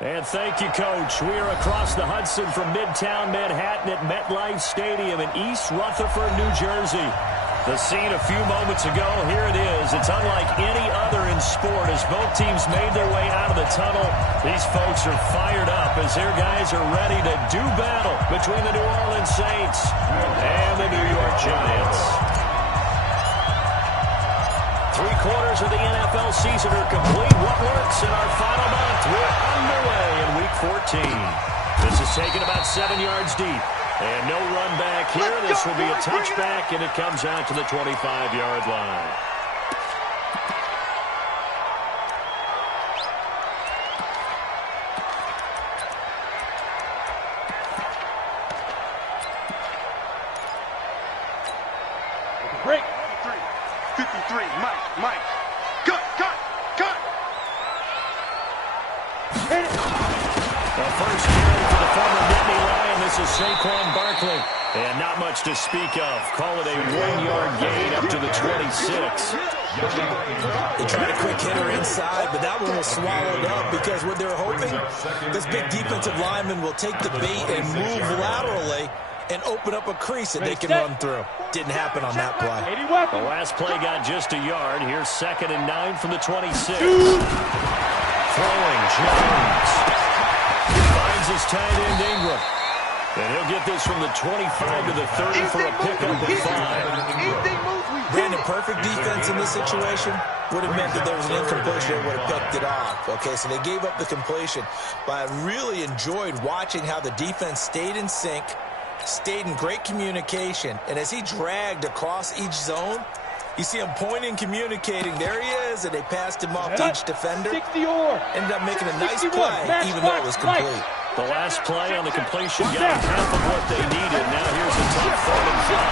And thank you, Coach. We are across the Hudson from Midtown Manhattan at MetLife Stadium in East Rutherford, New Jersey. The scene a few moments ago, here it is. It's unlike any other in sport as both teams made their way out of the tunnel. These folks are fired up as their guys are ready to do battle between the New Orleans Saints and the New York Giants. 3/4 of the NFL season are complete. What works in our final month? We're underway in Week 14. This is taken about 7 yards deep. And no run back here. This will be a touchback, and it comes out to the 25-yard line. Break. 53. Mike. Cut. Hit it. The first carry for the former Nittany Lion. This is Saquon Barkley. And not much to speak of. Call it a 1-yard gain up to the 26. They tried a quick hitter inside, but that one was swallowed up because what they're hoping, this big defensive lineman will take the bait and move laterally and open up a crease that they can run through. Didn't happen on that play. The last play got just a yard. Here's 2nd and 9 from the 26. Throwing Jones. Finds his tight end Ingram. And he'll get this from the 25 to the 30 for a pickup of 5. Brandon, perfect defense in this situation would have meant that there was an incompletion that would have picked it off. Okay, so they gave up the completion. But I really enjoyed watching how the defense stayed in sync, stayed in great communication, and as he dragged across each zone, you see him pointing, communicating. There he is, and they passed him off to each defender. Ended up making a nice play, even though it was complete. The last play on the completion got half of what they needed. Now here's a tough 3rd and 5.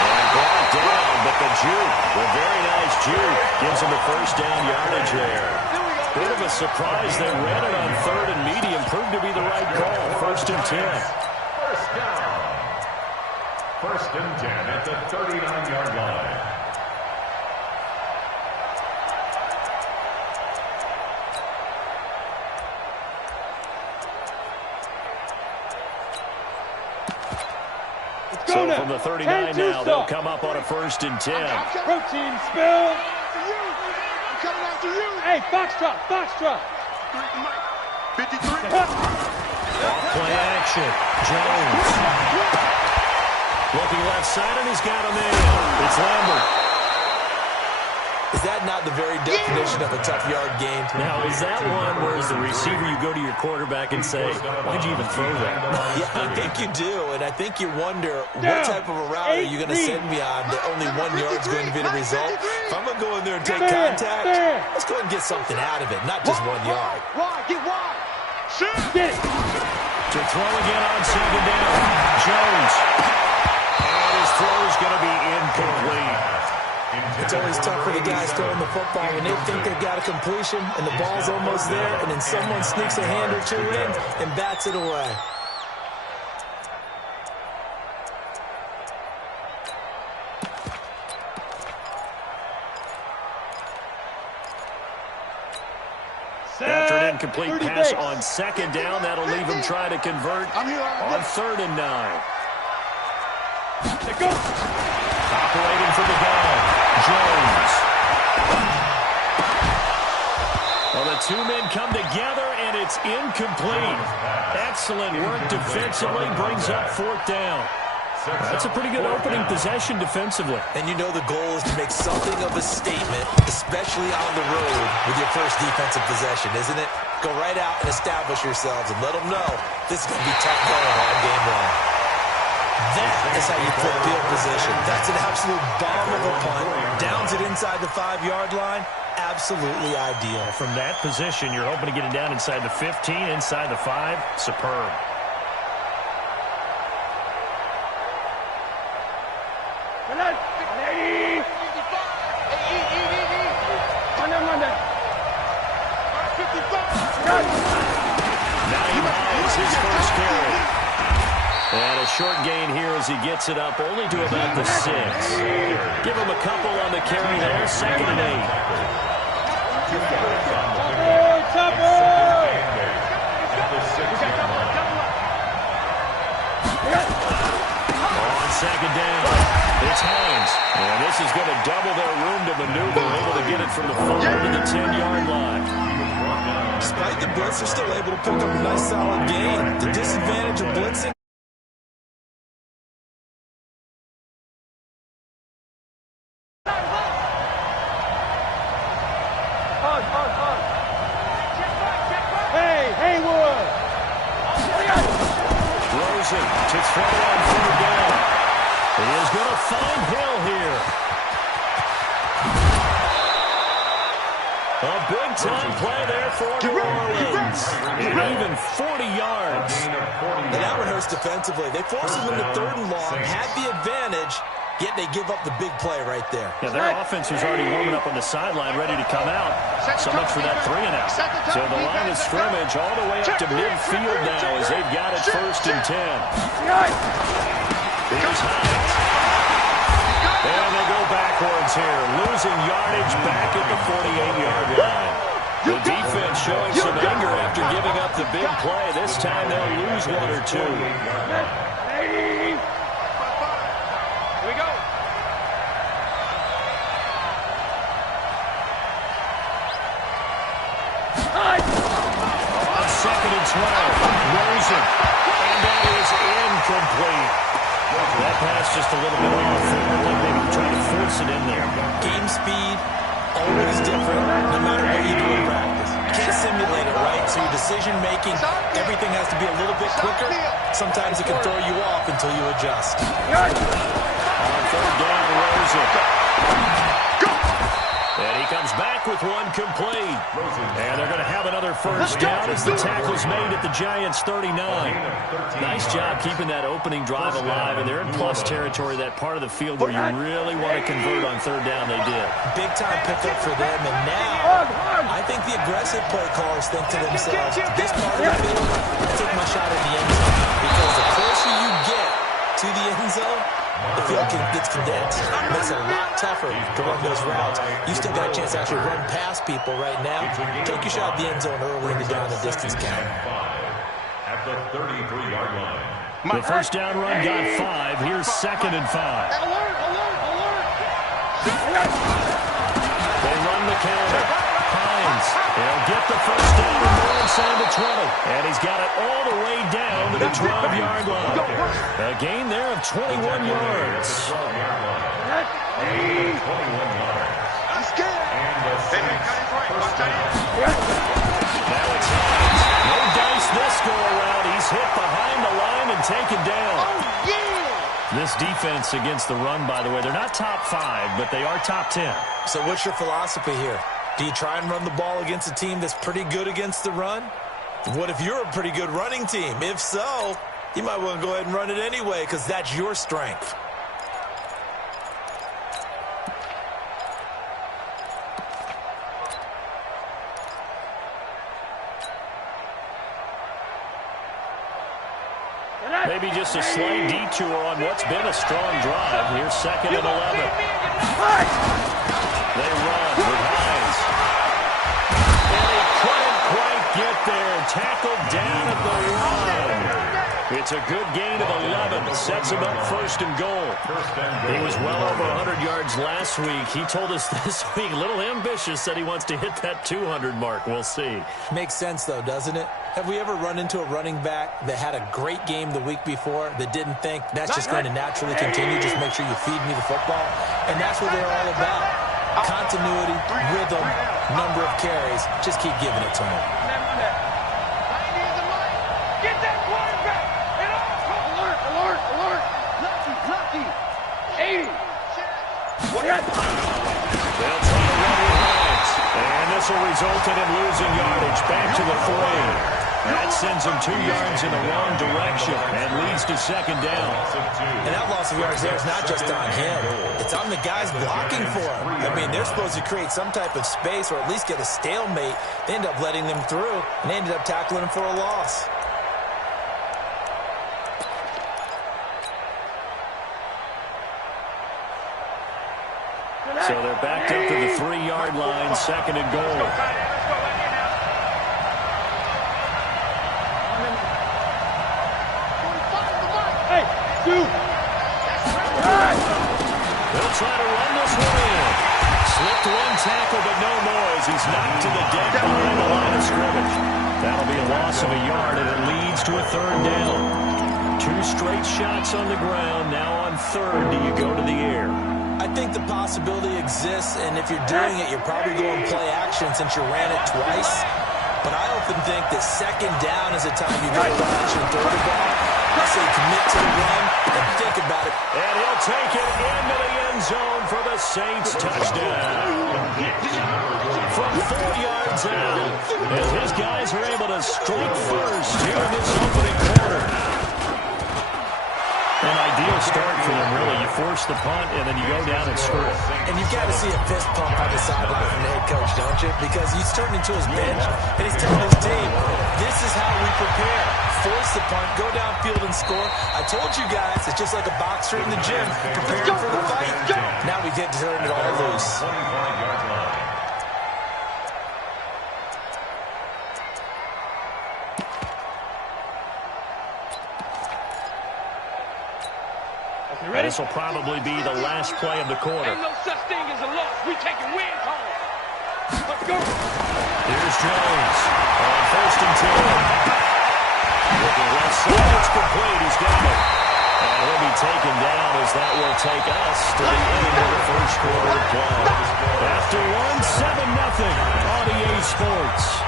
And brought down, but the juke, the very nice juke, gives him the first down yardage there. Bit of a surprise. They ran it on 3rd and medium. Proved to be the right call. 1st and 10. First and 10 at the 39-yard line. So from the 39 now, they'll come up on a 1st and 10. Protein spill. I'm coming after you. Hey, Foxtrot. 53. Play action. Jones. Looking left side, and he's got him in. It's Lambert. Is that not the very definition of a tough yard gain? Now, is that one where as the receiver you go to your quarterback and say, why'd you even throw that? Yeah, I think you do, and I think you wonder what type of a route are you going to send me on that only 1 yard is going to be the result? If I'm going to go in there and take contact, let's go ahead and get something out of it, not just 1 yard. Get wide. Shoot. Get it. To throw again on 2nd down. Jones. And his throw is going to be incomplete. It's always tough for the guys throwing the football when they think they've got a completion and the ball's almost there, and then someone sneaks a hand or two in and bats it away. After an incomplete pass on 2nd down, that'll leave him trying to convert on 3rd and 9. Operating for the gun. Jones. Well, the two men come together, and it's incomplete. Excellent work defensively. Brings up 4th down. That's a pretty good opening possession defensively. And you know the goal is to make something of a statement, especially on the road with your first defensive possession, isn't it? Go right out and establish yourselves and let them know this is going to be tough going on game 1. That is how you flip field position. That's an absolute bomb of a punt. Downs it inside the 5-yard line. Absolutely ideal. From that position, you're hoping to get it down inside the 15, inside the 5. Superb. Now he has his first carry. And a short gain here as he gets it up only to about the 6. Give him a couple on the carry there. 2nd and 8. On second down, it's Hines. And this is going to double their room to maneuver, able to get it from the 5 to the 10-yard line. Despite the blitz, they're still able to pick up a nice solid gain. The disadvantage of blitzing. To throw on third down. He is going to find Hill here. A big-time play there for New Orleans. And even 40 yards. And that one hurts defensively. They forced him into 3rd and long, had the advantage, yet they give up the big play right there. Yeah, their offense was already warming up on the sideline, ready to come out. So much for that 3-and-out. So the line of scrimmage all the way up to midfield now as they've got it 1st and 10. Here's Hines. And they go backwards here, losing yardage back at the 48-yard line. The defense showing some anger after giving up the big play. This time they'll lose 1 or 2. Here we go. On 2nd and 12, Rosen. And that is incomplete. That pass just a little bit off. Like maybe trying to force it in there. Game speed, always different, no matter what you do in practice. You can't simulate it, right? So your decision-making, everything has to be a little bit quicker. Sometimes it can throw you off until you adjust. On 3rd down, Rosen. And he comes back with one complete. And they're going to have another first down as the tackle's made at the Giants' 39. Nice job keeping that opening drive alive. And they're in plus territory, that part of the field where you really want to convert on 3rd down. They did. Big-time pickup for them. And now, I think the aggressive play callers think to themselves, this part of the field, I take my shot at the end zone. Because the closer you get to the end zone, the field gets condensed. It makes it a lot tougher to run those routes. You still got a chance to actually run past people right now. Take your shot at the end zone early in the down the distance count. At the 33-yard line. The first down run got 5. Here's 2nd and 5. They run the counter. Hines, he'll get the first down and more inside the 20. And he's got it all the way down to the 12-yard line. A gain there of 21 yards. Now it's Hines. No dice this go-around. He's hit behind the line and taken down. This defense against the run, by the way, they're not top 5, but they are top 10. So what's your philosophy here? Do you try and run the ball against a team that's pretty good against the run? What if you're a pretty good running team? If so, you might want to go ahead and run it anyway because that's your strength. Maybe just a slight detour on what's been a strong drive. Here's 2nd and 11. They run with Hines. And he couldn't quite get there. Tackled down at the line. It's a good gain of 11. Sets him up 1st and goal. He was well over 100 yards last week. He told us this week, a little ambitious, that he wants to hit that 200 mark. We'll see. Makes sense, though, doesn't it? Have we ever run into a running back that had a great game the week before that didn't think that's just going to naturally continue? Just make sure you feed me the football. And that's what they're all about. Continuity, rhythm, number of carries. Just keep giving it to them. Get that quarterback! Alert! Lucky! 80! They'll try to run with Hines. And this will result in him losing yardage back to the 3. That sends him 2 yards in the wrong direction and leads to 2nd down. And that loss of yards there is not just on him. It's on the guys blocking for him. I mean, they're supposed to create some type of space or at least get a stalemate. They end up letting them through, and they ended up tackling him for a loss. So they're backed up to the 3-yard line, 2nd and goal. 2. They'll try to run this one in. Slipped one tackle, but no more as he's knocked to the deck behind the line of scrimmage. That'll be a loss of a yard, and it leads to a 3rd down. 2 straight shots on the ground. Now on 3rd, do you go to the air? I think the possibility exists, and if you're doing it, you're probably going play action since you ran it twice. But I often think that 2nd down is a time you go play action and throw the ball. I say commit to the run and think about it. And he'll take it into the end zone for the Saints touchdown. From 4 yards out, as his guys are able to strike first here in this opening quarter. An ideal start for them, really. You force the punt, and then you go down and score. And you've got to see a fist pump on the sideline from the head coach, don't you? Because he's turned into his bench, and he's telling his team, this is how we prepare. Force the punt, go downfield and score. I told you guys, it's just like a boxer in the gym, preparing for the fight. Now we get to turn it all loose. This will probably be the last play of the quarter. Ain't no such thing as a loss. We taking wins home. Let's go. Here's Jones on 1st and 10. Looking left side, it's complete. He's got it. And he'll be taken down as that will take us to the end of the 1st quarter of play. After 1-7-0 on EA Sports.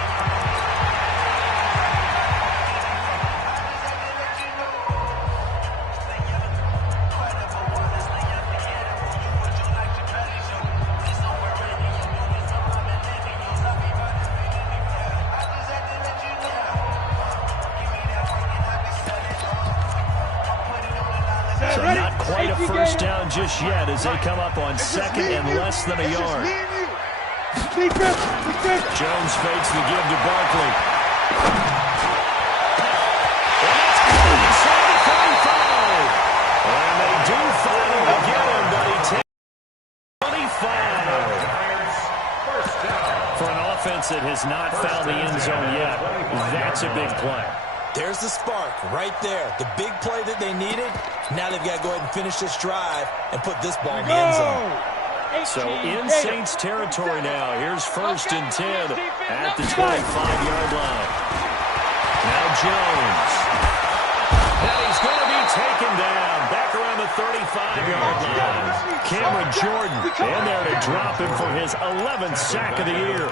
First down just yet as they come up on 2nd and less than a yard. Jones fakes the give to Barkley. And that's good inside the 35. And they do finally get him, but he takes 25. For an offense that has not found the end zone yet, that's a big play. There's the spark right there. The big play that they needed. Now they've got to go ahead and finish this drive and put this ball in the end zone. So in Saints territory now. Here's 1st and 10 at the 25-yard line. Now Jones. And he's going to be taken down back around the 35-yard line. Cameron Jordan in there to drop him for his 11th sack of the year.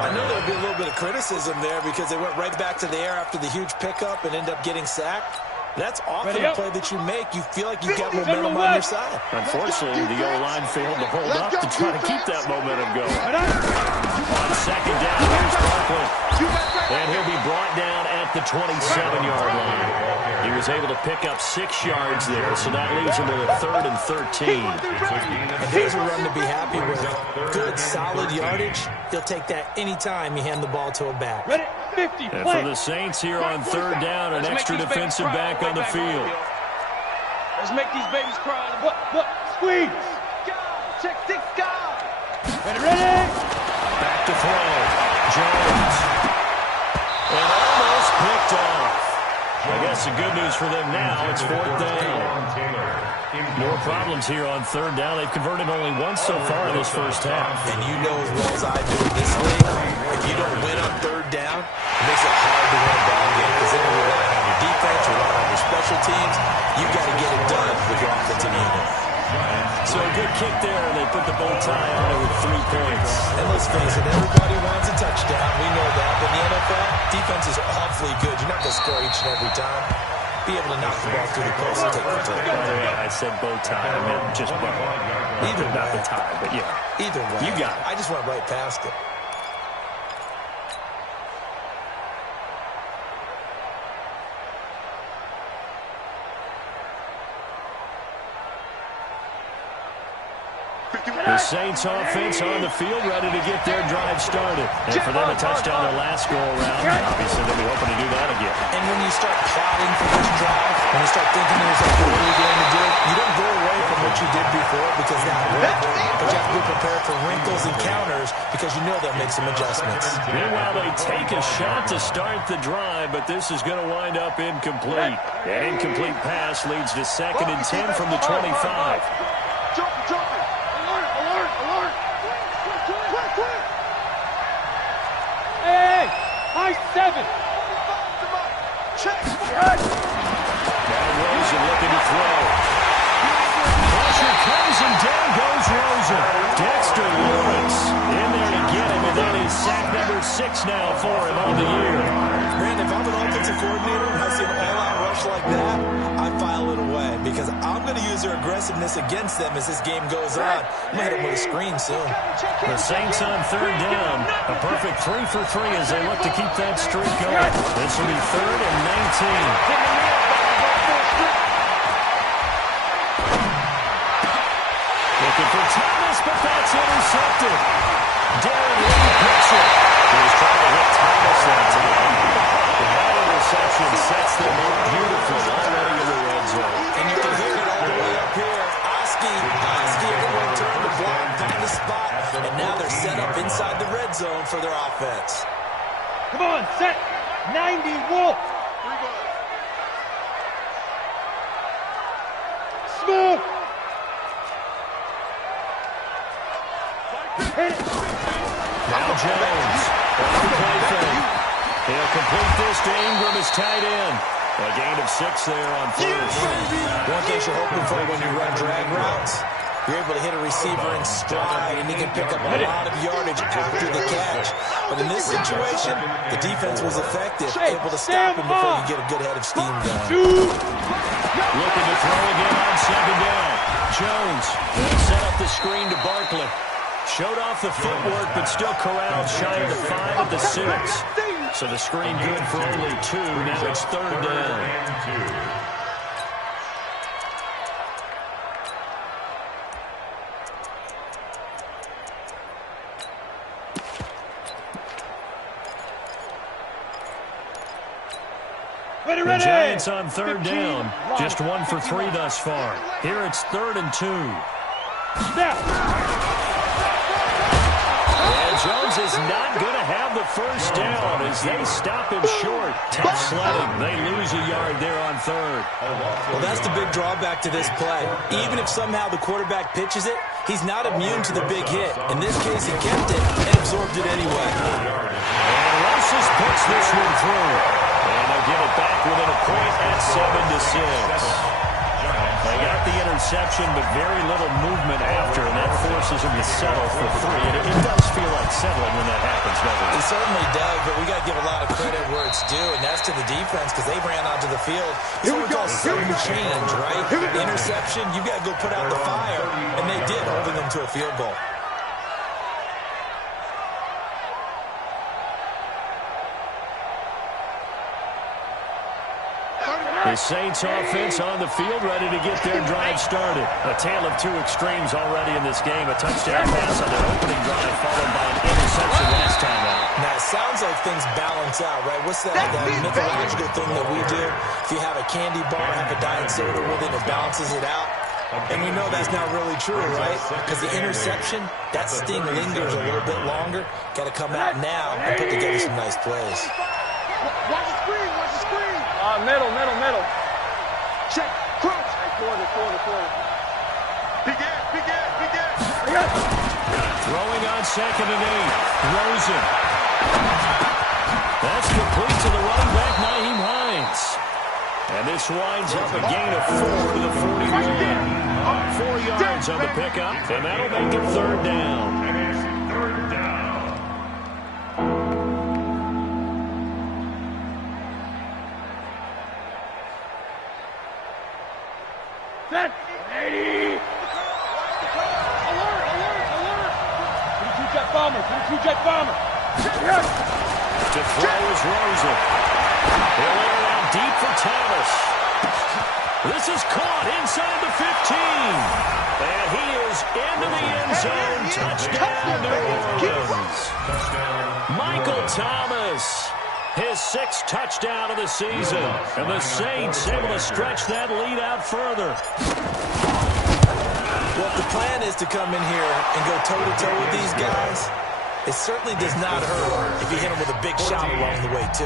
I know there'll be a little bit of criticism there because they went right back to the air after the huge pickup and ended up getting sacked. That's often a play that you make. You feel like you've got momentum on your side. Unfortunately, the O-line failed to hold up to try to keep that momentum going. On 2nd down, here's Barkley. And he'll be brought down at the 27-yard line. He was able to pick up 6 yards there, so that leaves him with a 3rd and 13. And here's a run to be happy with. Good, solid yardage. He'll take that anytime you hand the ball to a back. And for the Saints here on 3rd down, an extra defensive back on the field. Let's make these babies cry. What? Squeeze. Check, tick, Ready? Back to throw. Jones. And almost picked off. I guess the good news for them now, it's 4th down. More problems here on 3rd down. They've converted only once so far in this first half. And you know as well as I do in this league, if you don't win on 3rd down, it makes it hard to win a ball game because then you're relying on your defense, you're relying on your special teams. You've got to get it done with your offensive unit. So a good kick there, and they put the bow tie on it with 3 points. And let's face it, everybody wants a touchdown. We know that. But in the NFL, defense is awfully good. You're not going to score each and every time. Be able to knock the ball through the post and take the play. Yeah, I said bow tie. I meant just bow. Either way. Not the tie, but yeah. Either way. You got it. I just went right past it. The Saints offense on the field, ready to get their drive started. And for them, a touchdown their last go-around. Obviously, they'll be hoping to do that again. And when you start plotting for this drive, when you start thinking to yourself, what are you going to do? You don't go away from what you did before. for it because that worked. But you have to be prepared for wrinkles and counters because you know they'll make some adjustments. Meanwhile, they take a shot to start the drive, but this is going to wind up incomplete. An incomplete pass leads to 2nd and 10 from the 25. Jumping. Alert. Quick. Hey, high 7. Check. Now Rosen looking to throw. Pressure comes and down goes Rosen. Dexter Lawrence in there to get him, and that is sack number 6 now for him on the year. Brandon, if I'm an offensive coordinator and I see an all-out rush like that, I file it away because I'm going to use their aggressiveness against them as this game goes on. I'm going to hit them with a screen soon. The Saints on 3rd down. A perfect 3 for 3 as they look to keep that streak going. This will be 3rd and 19. Looking for Thomas, but that's intercepted. Darren Lee picks it. He was trying to hit Thomas that time. That interception sets them up beautifully already in the red zone. And you can hear it all the way up here. Oski, everyone turned the block, found the spot, and now they're set up inside the red zone for their offense. Come on, set. 90 Wolf. Smooth. Now Jones. He'll complete this to Ingram as tight end. A gain of 6 there on 1st. One thing you're hoping for when you run drag routes, you're able to hit a receiver in stride, and he can pick up a lot of yardage after the catch. But in this situation, the defense was effective, able to stop him before you get a good head of steam going. Looking to throw again on 2nd down. Jones will set up the screen to Barkley. Showed off the footwork, but still corralled shy of the 5 at the 6. So the screen good for only 2. Now it's 3rd down. The Giants on 3rd down. Just 1 for 3 thus far. Here it's 3rd and 2. Jones is not going to have the 1st down as they stop him short. Tough sledding. They lose a yard there on 3rd. Well, that's the big drawback to this play. Even if somehow the quarterback pitches it, he's not immune to the big hit. In this case, he kept it and absorbed it anyway. And Rosas puts this one through. And they'll give it back within a point at 7-6. They got the interception, but very little movement after, and that forces them to settle for 3. And it does feel like settling when that happens, doesn't it? It certainly does, but we got to give a lot of credit where it's due, and that's to the defense because they ran onto the field. It's what we call sudden change, right? Interception, you got to go put out the fire, and they did, holding them to a field goal. The Saints offense on the field, ready to get their drive started. A tale of 2 extremes already in this game. A touchdown pass on their opening drive, followed by an interception last time out. Now, it sounds like things balance out, right? What's that mythological thing that we do? If you have a candy bar, have a diet soda with it, it balances it out. And we know that's not really true, right? Because the interception, that sting lingers a little bit longer. Got to come out now and put together some nice plays. Watch the screen. Middle. Check. Crouch. Corner. Begin. Throwing on 2nd and 8. Rosen. That's complete to the running back, Nyheim Hines. And this winds up a gain of 4 to the 41. 4 yards on the pickup, and that'll make it 3rd down. And it's 3rd down. Set. 80. Alert. 22-jet bomber. To throw is Rosen. He'll air it out deep for Thomas. This is caught inside the 15. And he is into the end zone. Touchdown, New Orleans. Michael Thomas. His 6th touchdown of the season. And the Saints able to stretch that lead out further. Well, if the plan is to come in here and go toe-to-toe with these guys, it certainly does not hurt if you hit them with a big shot along the way, too.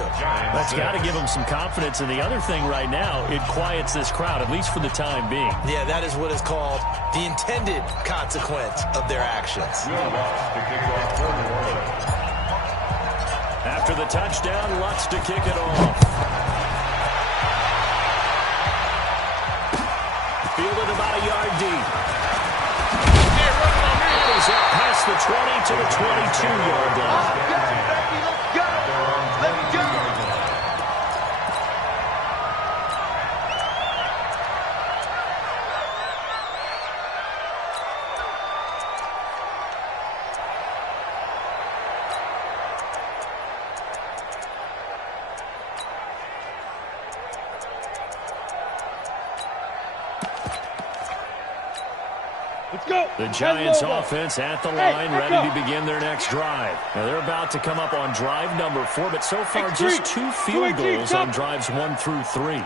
That's got to give them some confidence. And the other thing right now, it quiets this crowd, at least for the time being. Yeah, that is what is called the intended consequence of their actions. After the touchdown, Lutz to kick it off. Fielded about a yard deep. He's up past the 20 to the 22-yard line. Let's go! Let's go! Let's go. The Giants offense at the line, ready to begin their next drive. Now they're about to come up on drive number 4, but so far just 2 field goals on drives 1 through 3.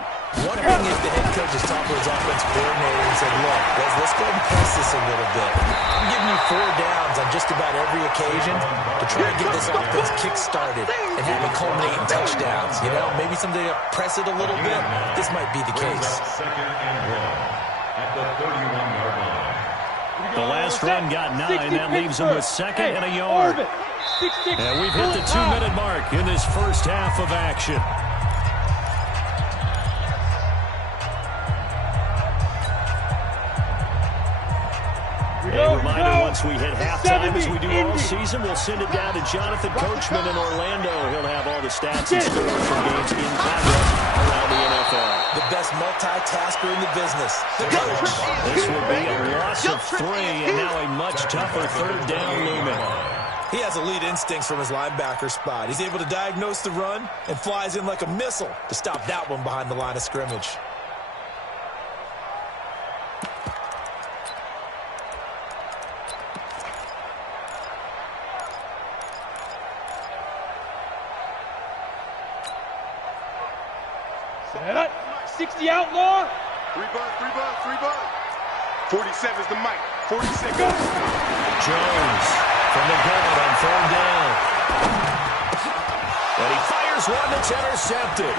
Wondering if the head coach has talked to his offensive coordinator and said, look, let's go ahead and press this a little bit. I'm giving you 4 downs on just about every occasion to try and get this offense kick-started and have it culminate in touchdowns. You know, maybe someday press it a little bit. This might be the case. Second and 1 at the 31-yard line. The last run got 9. That leaves them with second and a yard. And we've hit the 2-minute mark in this first half of action. A reminder, once we hit halftime, as we do all season, we'll send it down to Jonathan Coachman in Orlando. He'll have all the stats and scores from games in progress around the NFL. The best multitasker in the business. This will be a loss of 3, and now a much tougher third down looming. He has elite instincts from his linebacker spot. He's able to diagnose the run and flies in like a missile to stop that one behind the line of scrimmage. Set up. 60 outlaw. 3 bud. 47's the mic. 46. Jones from the gun on third down. And he fires one that's intercepted.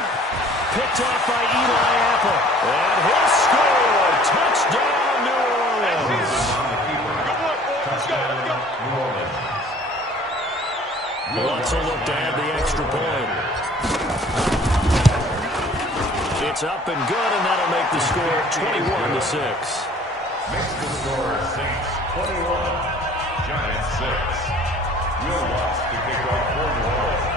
Picked off by Eli Apple. And he'll score. Touchdown, New Orleans. Lutz will look to add the extra point. It's up and good, and that'll make the score 21-6. Makes the score Saints 21, Giants 6. Will Lutz to kick off for New Orleans.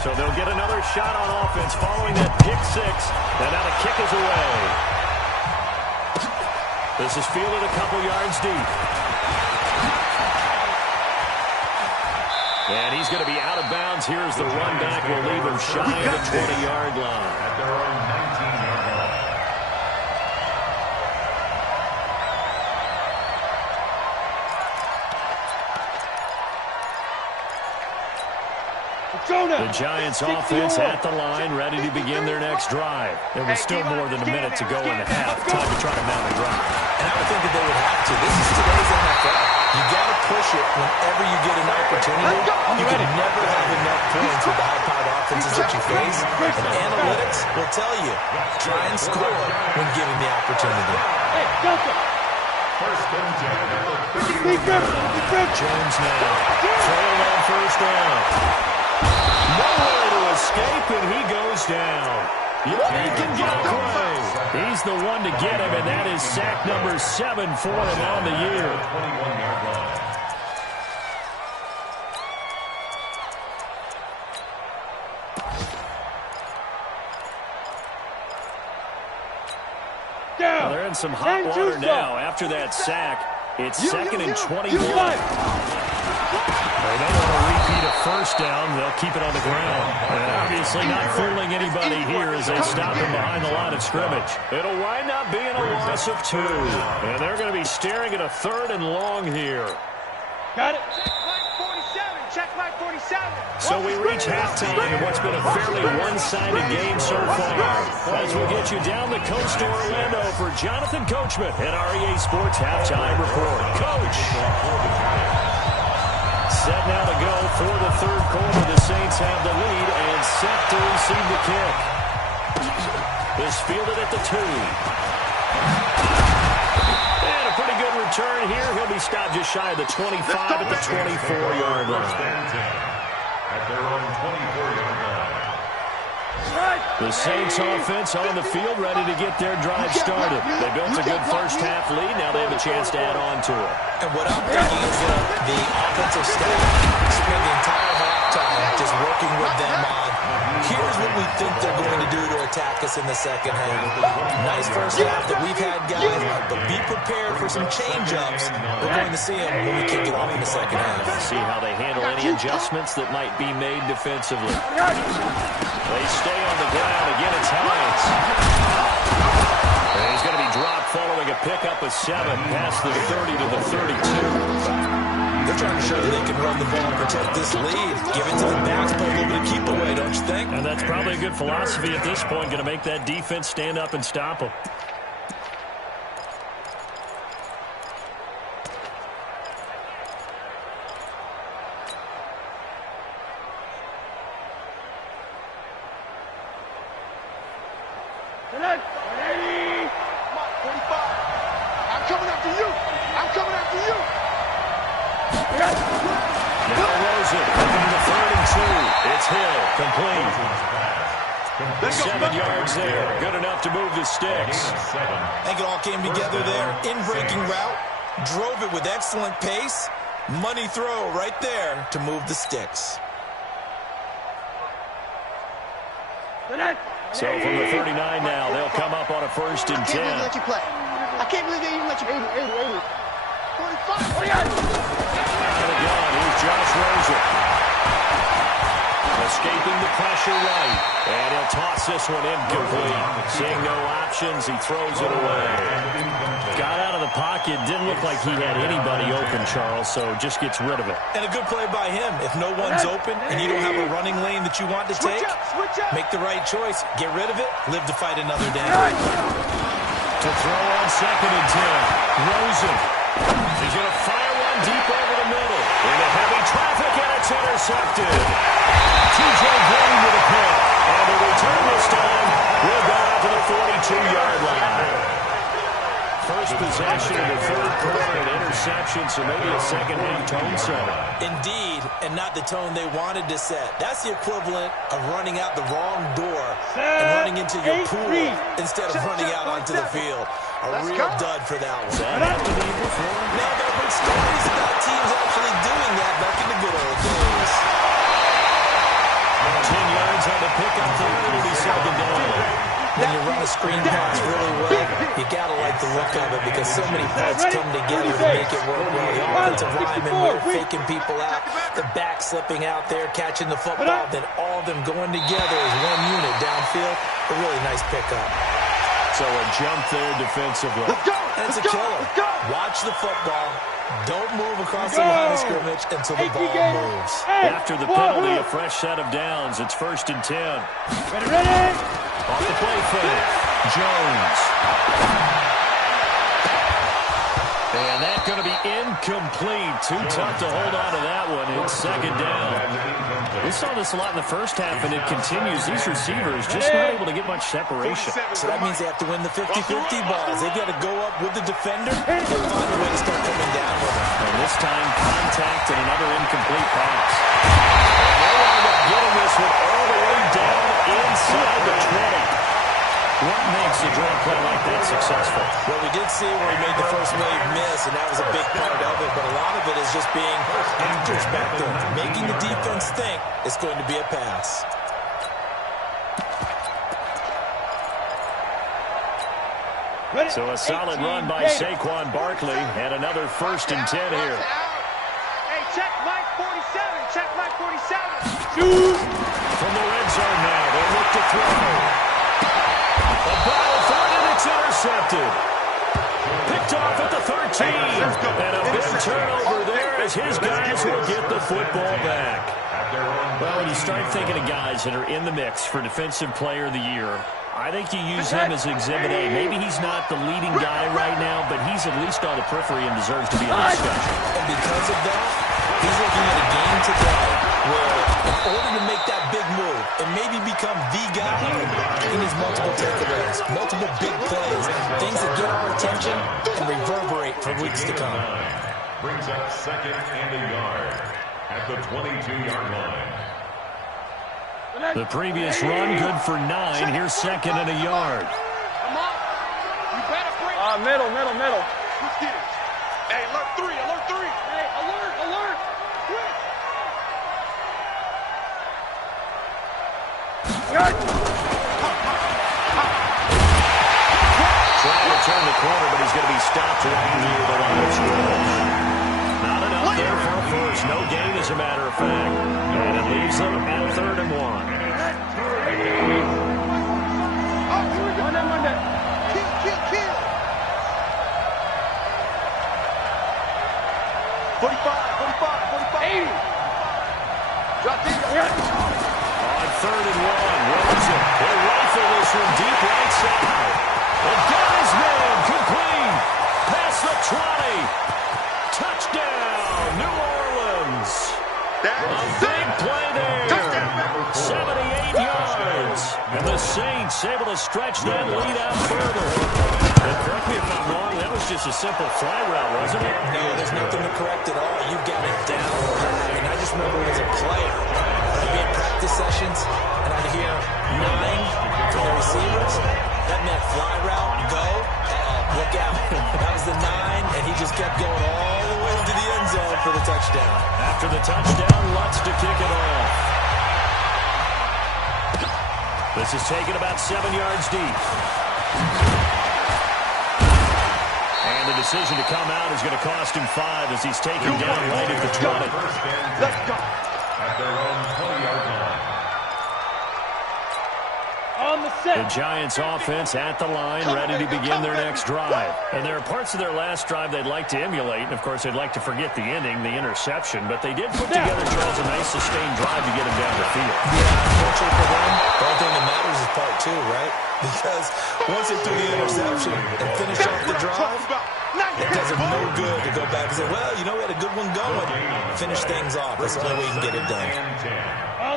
So they'll get another shot on offense following that pick 6. And now the kick is away. This is fielded a couple yards deep. And he's going to be out of bounds. Here's the run back. Will leave him shy of the 20-yard line. At their own 19-yard line. The Giants offense at the line, ready to begin their next drive. There was still more than a minute to go in the half. Time to try to mount a drive. And I would think that they would have to. This is today's NFL. You got to push it whenever you get an opportunity. You can never have enough points with the high-powered offenses that you face. And analytics will tell you, try and score when given the opportunity. First and 10. Jones now trailed on first down. No way to escape, and he goes down. Yeah, he can get away. He's the one to get him, and that is sack number 7 for him on the year. 21-yard line. Well, they're in some hot water now. After that sack, it's second and 21. They don't want to repeat a first down. They'll keep it on the ground. And obviously not fooling anybody here as they stop him behind the line of scrimmage. It'll wind up being a loss of 2. And they're going to be staring at a third and long here. Got it. Check flag 47. Check flag So we reach halftime in what's been a fairly one-sided game so far. As we get you down the coast to Orlando for Jonathan Coachman at REA Sports Halftime Report. Coach! Set now to go for the third quarter. The Saints have the lead and set to receive the kick. Is fielded at the 2. And a pretty good return here. He'll be stopped just shy of the 25 at the 24-yard line. At their own 24-yard line. The Saints offense on the field, ready to get their drive started. They built a good first-half lead. Now they have a chance to add on to it. And what I'm thinking is the offensive staff spent the entire halftime just working with them on, here's what we think they're going to do to attack us in the second half. Nice first half that we've had, guys, but be prepared for some change-ups. We're going to see them when we kick it off in the second half. See how they handle any adjustments that might be made defensively. They stay on the ground. Again, it's Hines. And he's going to be dropped following a pickup of 7 past the 30 to the 32. They're trying to show that they can run the ball and protect this lead. Give it to the backs, play a little bit of keep away, don't you think? And that's probably a good philosophy at this point, going to make that defense stand up and stop them. Complete. 7 yards there. Good enough to move the sticks. I think it all came together there. In-breaking route. Drove it with excellent pace. Money throw right there to move the sticks. So from the 39 now, they'll come up on a 1st and 10. I can't believe they even let you 80. 45. Out of the gun, here's Josh Rosen. Escaping the pressure right. And he'll toss this one incomplete. Seeing no options, he throws it away. Got out of the pocket. Didn't look like he had anybody open, Charles, so just gets rid of it. And a good play by him. If no one's open and you don't have a running lane that you want to take, make the right choice. Get rid of it. Live to fight another day. To throw on 2nd and 10. Rosen. He's going to fire one deep over the middle. Into heavy traffic, and it's intercepted. T.J. Green with a pick. And the return this time will go out to the 42-yard line. First possession of the third quarter, an interception, so maybe a second-half tone setter. Indeed, and not the tone they wanted to set. That's the equivalent of running out the wrong door and running into your pool instead of running out onto the field. A real dud for that one. That have to be before? No, there have been stories about teams actually doing that back in the good old days. 10 yards on the pickup there. It'll be 2nd down. When you run a screen pass really well, you got to like the look of it because so many parts come together to make it work well. The offensive linemen were faking people out, the back slipping out there, catching the football, then all of them going together as one unit downfield. A really nice pickup. So a jump there defensively. And it's a killer. Watch the football. Don't move across the line of scrimmage until the ball moves. After the penalty, a fresh set of downs. It's 1st and 10. Ready? Off the play fake. Jones. And that's going to be incomplete. Too tough to hold on to that one. It's 2nd down. We saw this a lot in the first half, and it continues. These receivers just not able to get much separation. So that means they have to win the 50-50 balls. They've got to go up with the defender and find a way to start coming down with them. And this time, contact and another incomplete pass. And they wound up getting this one all the way down inside the 20. What makes a draw play like that successful? Well, we did see where he made the first wave miss, and that was a big part of it. But a lot of it is just being actors back there, making the defense think it's going to be a pass. So a solid run by Saquon Barkley, and another 1st and 10 here. Hey, check Mike 47. Check Mike 47. Shoot! From the red zone now, they look to throw. A battle for it, and it's intercepted. Picked off at the 13. And a big turnover there as his guys will get the football back. Well, when you start thinking of guys that are in the mix for Defensive Player of the Year, I think you use him as Exhibit A. Maybe he's not the leading guy right now, but he's at least on the periphery and deserves to be in the discussion. And because of that, he's looking at a game today where in order to make that big move and maybe become the guy, he needs multiple takeaways, multiple big plays, things that get our attention and reverberate for weeks to come. Brings up 2nd and a yard at the 22-yard line. The previous run, good for 9. Here's 2nd and a yard. Come on. You better bring it. Middle. Let's get it. Hey, alert 3. Hey, alert. Quick. Trying to turn the corner, but he's going to be stopped right near the line of scrimmage. Not enough there for a first. No gain, as a matter of fact. And it leaves them at 3rd and 1. Run that. Kill. 45. 80. Drop deep. On 3rd and 1, Rosen. He'll rifle this one deep right side. And got his man complete. Past the 20. Touchdown, New Orleans. A big play there. 78 yards. And the Saints able to stretch that lead out further. And correct me if I'm wrong, that was just a simple fly route, wasn't it? No, there's nothing to correct at all. You got it down high. And I just remember as a player, I'd be at practice sessions, and I'd hear 9 from the receivers. That meant fly route, go, look out. That was the 9, and he just kept going all the way to the end zone for the touchdown. After the touchdown, Lutz to kick it off. This is taken about 7 yards deep. And the decision to come out is going to cost him 5 as he's taken down right at the 20. Let's go. At their own 20-yard line. On the set. The Giants offense at the line, ready to begin their next drive. And there are parts of their last drive they'd like to emulate, and of course they'd like to forget the ending, the interception, but they did put together, Charles, a nice sustained drive to get him down the field. Yeah, unfortunately for them, the only thing that matters is part 2, right? Because once they threw the interception and finished off the drive, it does them no good to go back and say, well, you know, we had a good one going. Finish things off. That's the only way you can get it done.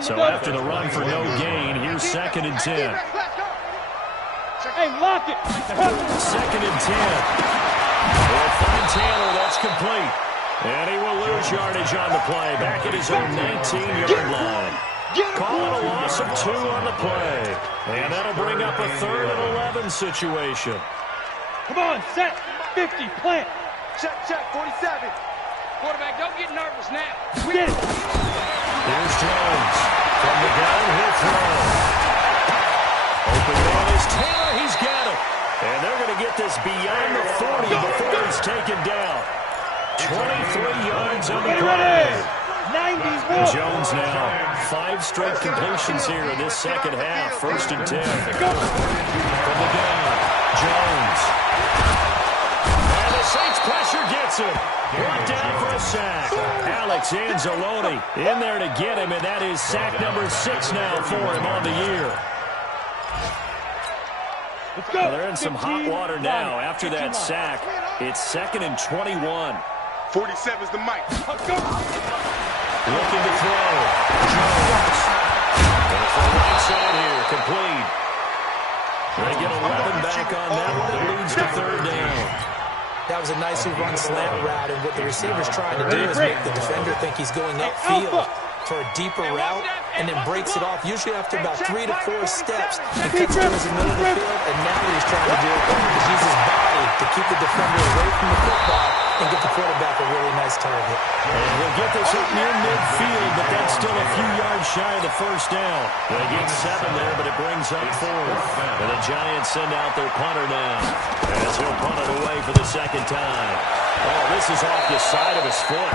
So after the run for no gain, here's 2nd and 10. Hey, lock it. 2nd and 10. They'll find Taylor. That's complete. And he will lose yardage on the play. Back at his own 19-yard line. Call it a loss of 2 on the play. And that'll bring up a 3rd and 11 situation. Come on, set. 50, plant. Check, 47. Quarterback, don't get nervous now. We get it. Here's Jones. From the gun, he'll throw. Open man is Taylor. He's got it. And they're going to get this beyond the 40 before he's taken down. 23 yards on the play. 91. Jones now 5 straight completions here in this second half. 1st and 10. From the gun, Jones. And the Saints pressure gets him. Brought down for a sack. Alex Anzalone in there to get him, and that is sack number 6 now for him on the year. Let's go. Well, they're in some hot water now. After that sack, it's 2nd and 21. 47's the mic. Let's go. Looking to throw. Jones. Going for the right side here. Complete. They get 11 back on that one. It leads to 3rd down. That was a nicely run slant route, and what the receiver's trying to do is make the defender think he's going upfield for a deeper route, and then breaks it off, usually after about 3 to 4 steps, and cuts towards the middle of the field, and now what he's trying to do is use his body to keep the defender away from the football and get the quarterback a really nice target. And he'll get this up near midfield, but that's still a few yards shy of the 1st down. They get 7 there, but it brings up 4th. And the Giants send out their punter now, as he'll punt it away for the 2nd time. Oh, this is off the side of his foot.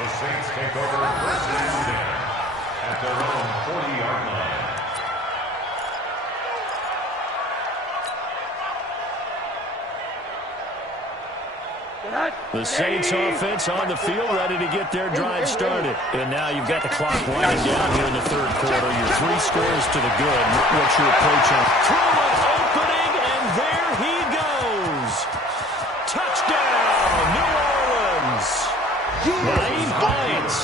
The Saints take over 1st and 10 at their own 40-yard line. The Saints offense on the field, ready to get their drive started. And now you've got the clock winding down here in the third quarter. You're 3 scores to the good. What's your approach on? Through an opening, and there he goes. Touchdown, New Orleans. Naeem Hines,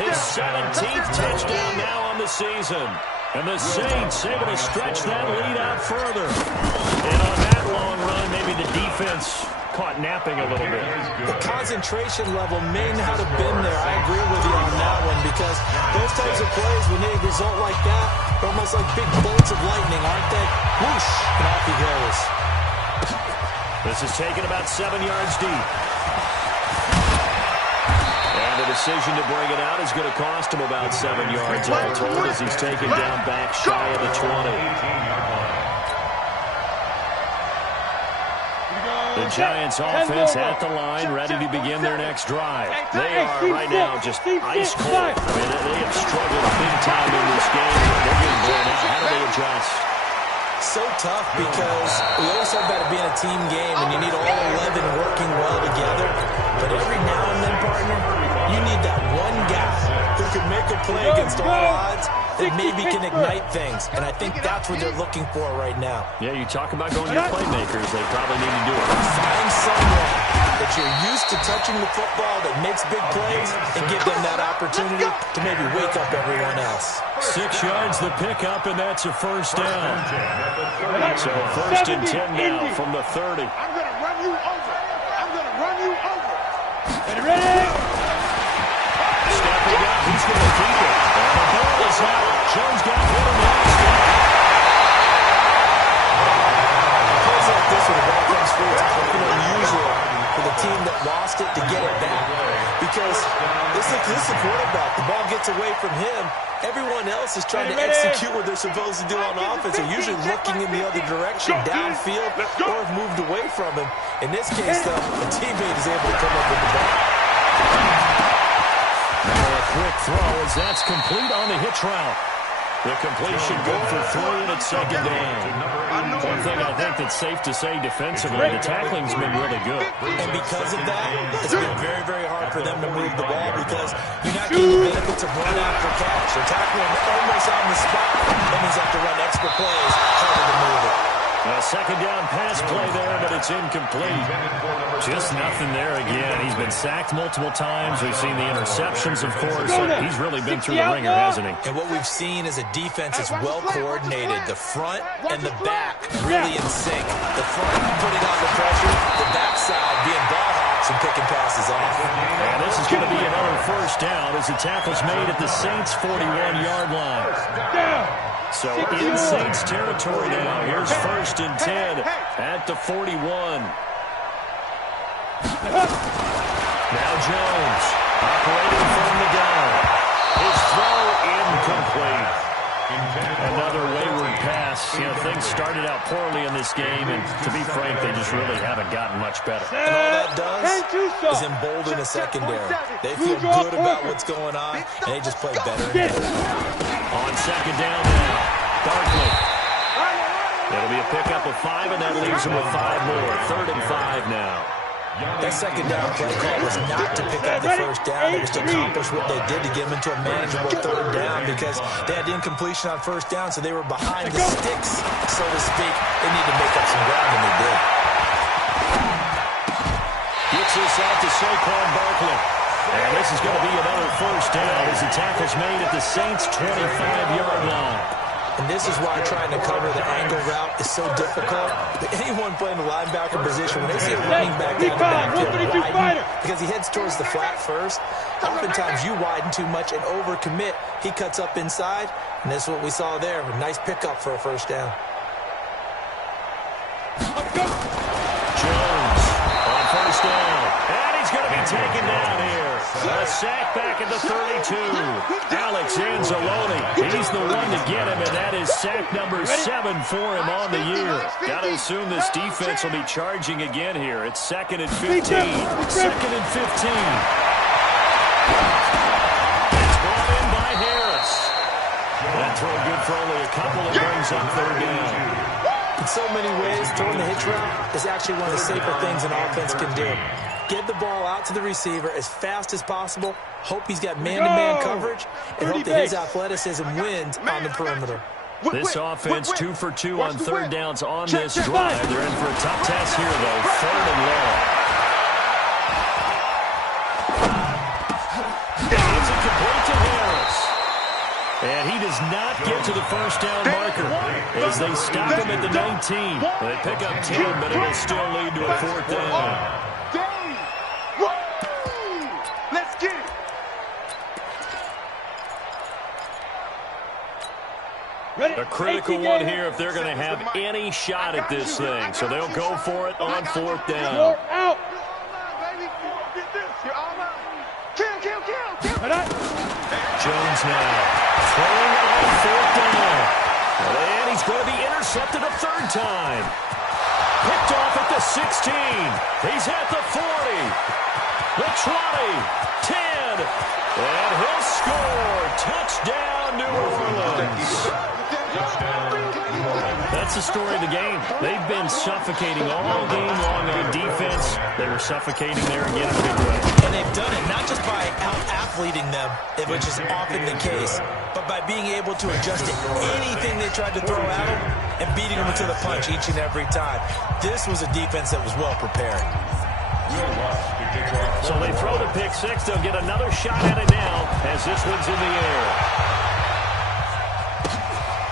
his 17th touchdown now on the season. And the Saints able to stretch that lead out further. And on that long run, maybe the defense caught napping a little bit. The concentration level may not have been there. I agree with you on that one, because those types of plays, when they result like that, they're almost like big bolts of lightning, aren't they? Whoosh, and off he goes. This is taken about 7 yards deep. And the decision to bring it out is going to cost him about 7 yards all told, as he's taken down back shy of the 20. The Giants offense at the line, ready to begin their next drive. They are right now just ice cold. I mean, they have struggled big time in this game. They're getting blown out. How do they adjust? So tough, because we always talk about it being a team game, and you need all 11 working well together. But every now and then, partner, you need that one guy who can make a play against all odds that maybe can ignite things. And I think that's what they're looking for right now. Yeah, you talk about going to your playmakers. They probably need to do it. Find someone that you're used to touching the football that makes big plays and give them that opportunity to maybe wake up everyone else. 6 yards the pickup, and that's a first down. So first and 10 now from the 30. I'm going to run you over. I'm going to run you over. Ready? Stepping up, he's going to keep it. And the ball is out. Jones got hit in the last down. Plays like this when the ball comes through, it's often unusual for the team that lost it to get it back. Because this is the quarterback. The ball gets away from him. Everyone else is trying to execute what they're supposed to do on offense. They're usually looking in the other direction, downfield, or have moved away from him. In this case, though, the teammate is able to come up with the ball. Now a quick throw as that's complete on the hitch route. The completion good for 3, and it's second down. One thing I think that's safe to say defensively, the tackling's been really good. And because of that, it's been very, very hard for them to move the ball, because you're not getting the benefits of run after catch. They're tackling almost on the spot. That means they have to run extra plays, harder to move it. A second down pass play there, but it's incomplete. Just nothing there again. He's been sacked multiple times. We've seen the interceptions, of course. He's really been through the ringer, hasn't he? And what we've seen is a defense that's well coordinated. The front and the back really in sync. The front putting on the pressure, the backside being ball hawks and picking passes off. And this is going to be another first down as the tackle's made at the Saints' 41-yard line. So in Saints territory now. Here's first and 10 at the 41. Now Jones operating from the gun. His throw incomplete. Another wayward pass. You know, things started out poorly in this game, and to be frank, they just really haven't gotten much better. And all that does is embolden the secondary. They feel good about what's going on, and they just play better and better. On second down now, Barkley. It'll be a pickup of 5, and that leaves him with 5 more. 3rd and 5 now. That second down play call was not to pick up the first down. It was to accomplish what they did to get them into a manageable 3rd down, because they had incompletion on first down, so they were behind the sticks, so to speak. They need to make up some ground, and they did. Gets this out to Saquon Barkley. And this is going to be another first down as the tackle's made at the Saints' 25-yard line. And this is why trying to cover the angle route is so difficult. But anyone playing the linebacker position, when they see a running back out of the backfield widen, because he heads towards the flat first, oftentimes you widen too much and overcommit. He cuts up inside, and this is what we saw there. A nice pickup for a first down. Jones on first down. And he's going to be taken down here. A sack back at the 32. Alex Anzalone, he's the one to get him, and that is sack number 7 for him on the year. Got to assume this defense will be charging again here. It's 2nd and 15. 2nd and 15. It's brought in by Harris. That throw good for only a couple. It brings up 3rd down. In so many ways, throwing the hitch route is actually one of the safer things an offense can do. Get the ball out to the receiver as fast as possible. Hope he's got man-to-man coverage, and hope that his athleticism wins on the perimeter. This offense 2 for 2 on third downs on this drive. They're in for a tough test here, though. 3rd and long. It's incomplete to Harris. And he does not get to the first down marker as they stop him at the 19. They pick up 10, but it'll still lead to a 4th down. Let's get it. A critical one here if they're going to have any shot at this thing. So they'll go for it on 4th down. Out. Jones now throwing it on 4th down. And he's going to be intercepted a 3rd time. Picked off at the 16. He's at the 40. The 20. 10. And he'll score. Touchdown, New Orleans. That's the story of the game. They've been suffocating all game long on defense. They were suffocating there again in a big way. And they've done it not just by out-athleting them, which is often the case, but by being able to adjust to anything they tried to throw at them and beating them to the punch each and every time. This was a defense that was well prepared. So they throw the pick six. They'll get another shot at it now as this one's in the air.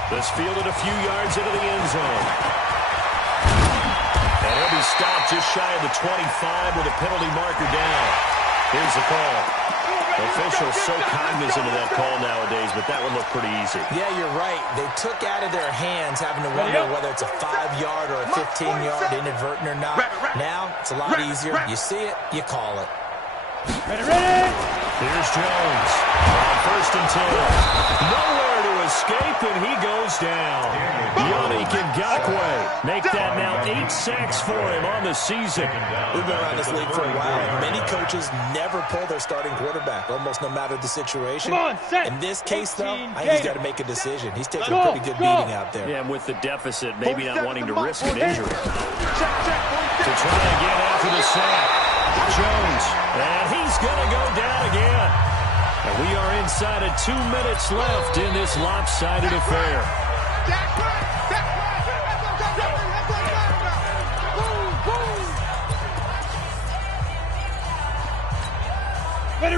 This fielded a few yards into the end zone. And he'll be stopped just shy of the 25 with a penalty marker down. Here's the call. Officials so cognizant of that call nowadays, but that one looked pretty easy. Yeah, you're right. They took out of their hands having to wonder whether it's a 5-yard or a 15-yard inadvertent or not. Now, it's a lot easier. You see it, you call it. Ready. Here's Jones on 1st and 10. Nowhere to escape, and he goes down. Yannick Ngakoue make that now 8 sacks for him on the season. We've been around this league for a while, and many coaches never pull their starting quarterback, almost no matter the situation. In this case, though, I think he's got to make a decision. He's taking a pretty good beating out there. Yeah, and with the deficit, maybe not wanting to risk an injury. To try again after the sack. Jones, and he's going to go down again. And we are inside of 2 minutes left in this lopsided affair.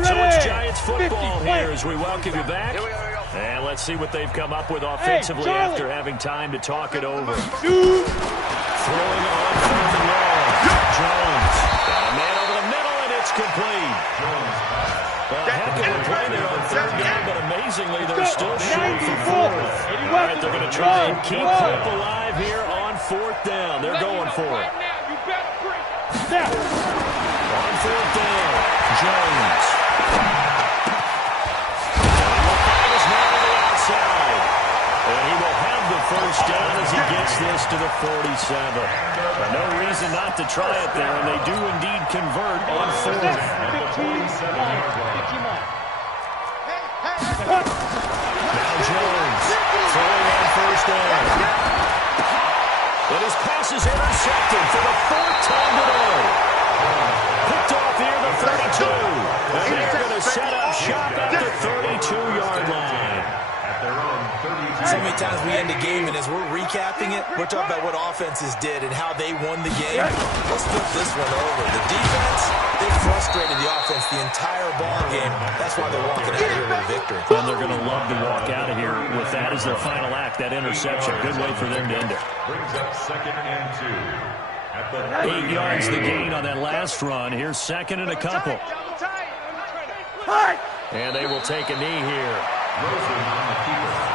So it's Giants football here as we welcome you back. And let's see what they've come up with offensively after having time to talk it over. Throwing on 4th and long. Jones. Got a man over the middle, and it's complete. A heck of a play there on 3rd down, but amazingly, they're still short for 4th. All right, they're going to try and keep hope alive here on 4th down. They're going for it. On 4th down, Jones. And he will have the 1st down as he gets this to the 47. No reason not to try it there, and they do indeed convert on 4th. Now Jones throwing on 1st down. And his pass is intercepted for the 4th time today. Picked off here the 32. And they're going to set up shop at the 32-yard line. So many times we end the game, and as we're recapping it, we're talking about what offenses did and how they won the game. Let's flip this one over. The defense, they frustrated the offense the entire ball game. That's why they're walking out of here with a victory. And they're going to love to walk out of here with that as their final act, that interception. Good way for them to end it. Brings up 2nd and 2. 8 yards the gain on that last run. Here's 2nd and a couple. And they will take a knee here. Rosen on the keeper.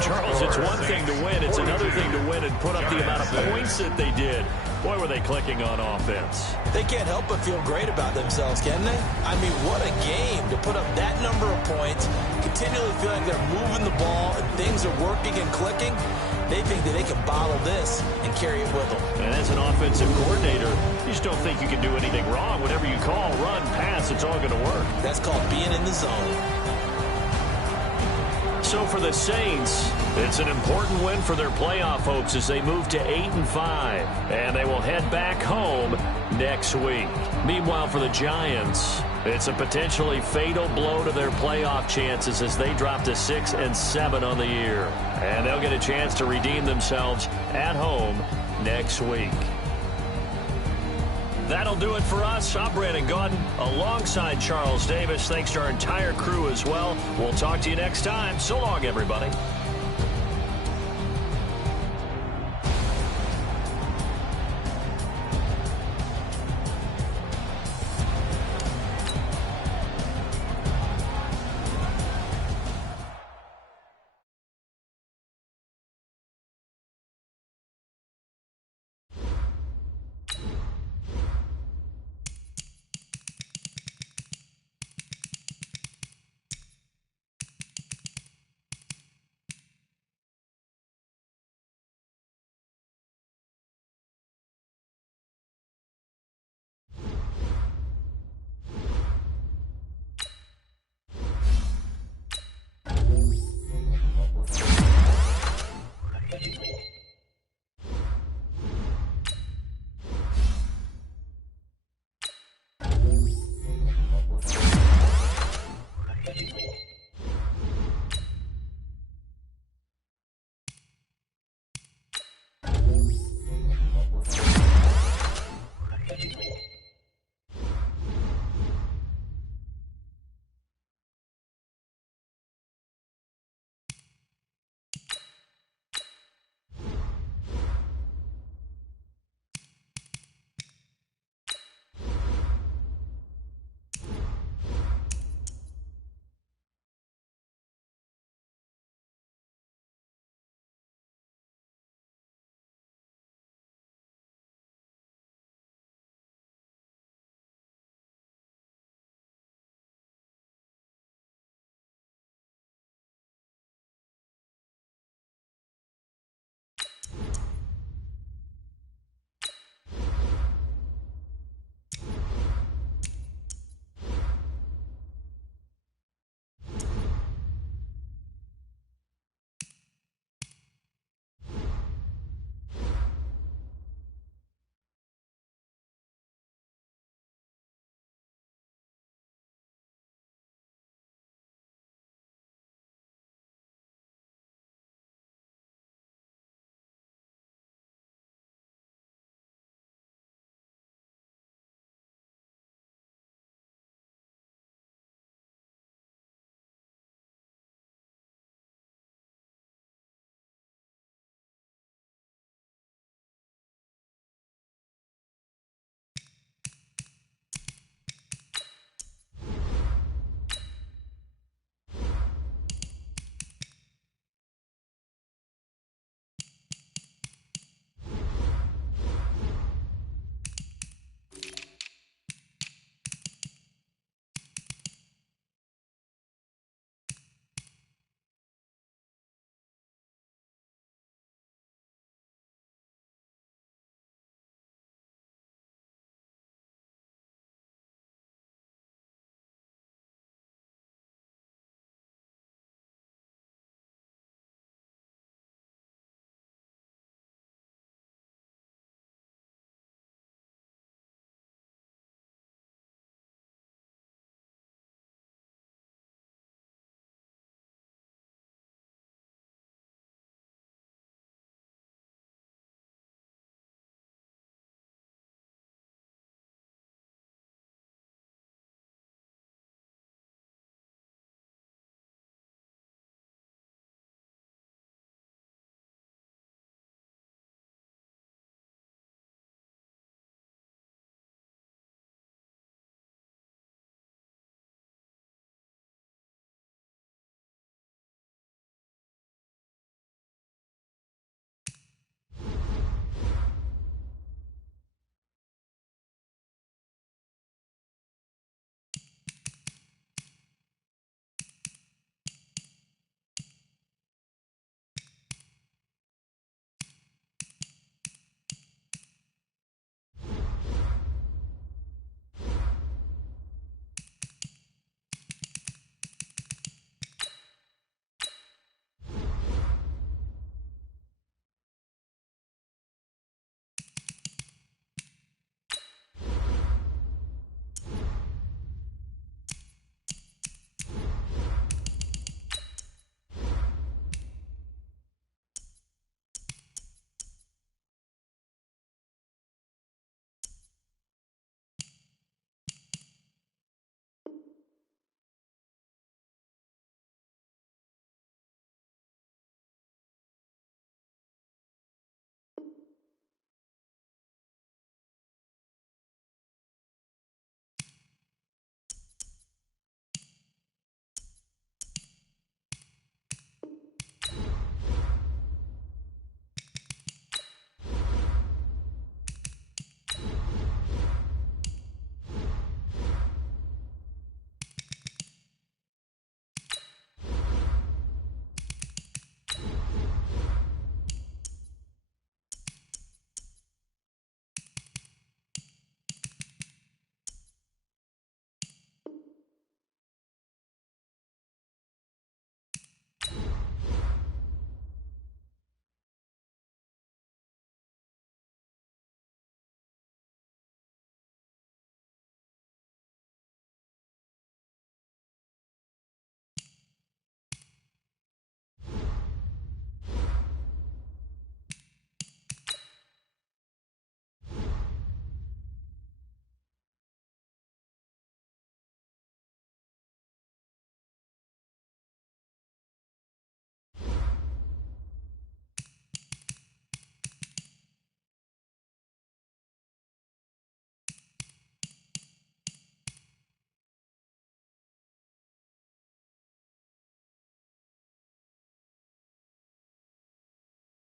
Charles, it's one thing to win. It's another thing to win and put up the amount of points that they did. Boy, were they clicking on offense. They can't help but feel great about themselves, can they? I mean, what a game to put up that number of points, continually feel like they're moving the ball and things are working and clicking. They think that they can bottle this and carry it with them. And as an offensive coordinator, you just don't think you can do anything wrong. Whatever you call, run, pass, it's all going to work. That's called being in the zone. So for the Saints, it's an important win for their playoff hopes as they move to 8-5. And they will head back home next week. Meanwhile, for the Giants, it's a potentially fatal blow to their playoff chances as they drop to 6-7 on the year. And they'll get a chance to redeem themselves at home next week. That'll do it for us. I'm Brandon Gaudin alongside Charles Davis. Thanks to our entire crew as well. We'll talk to you next time. So long, everybody.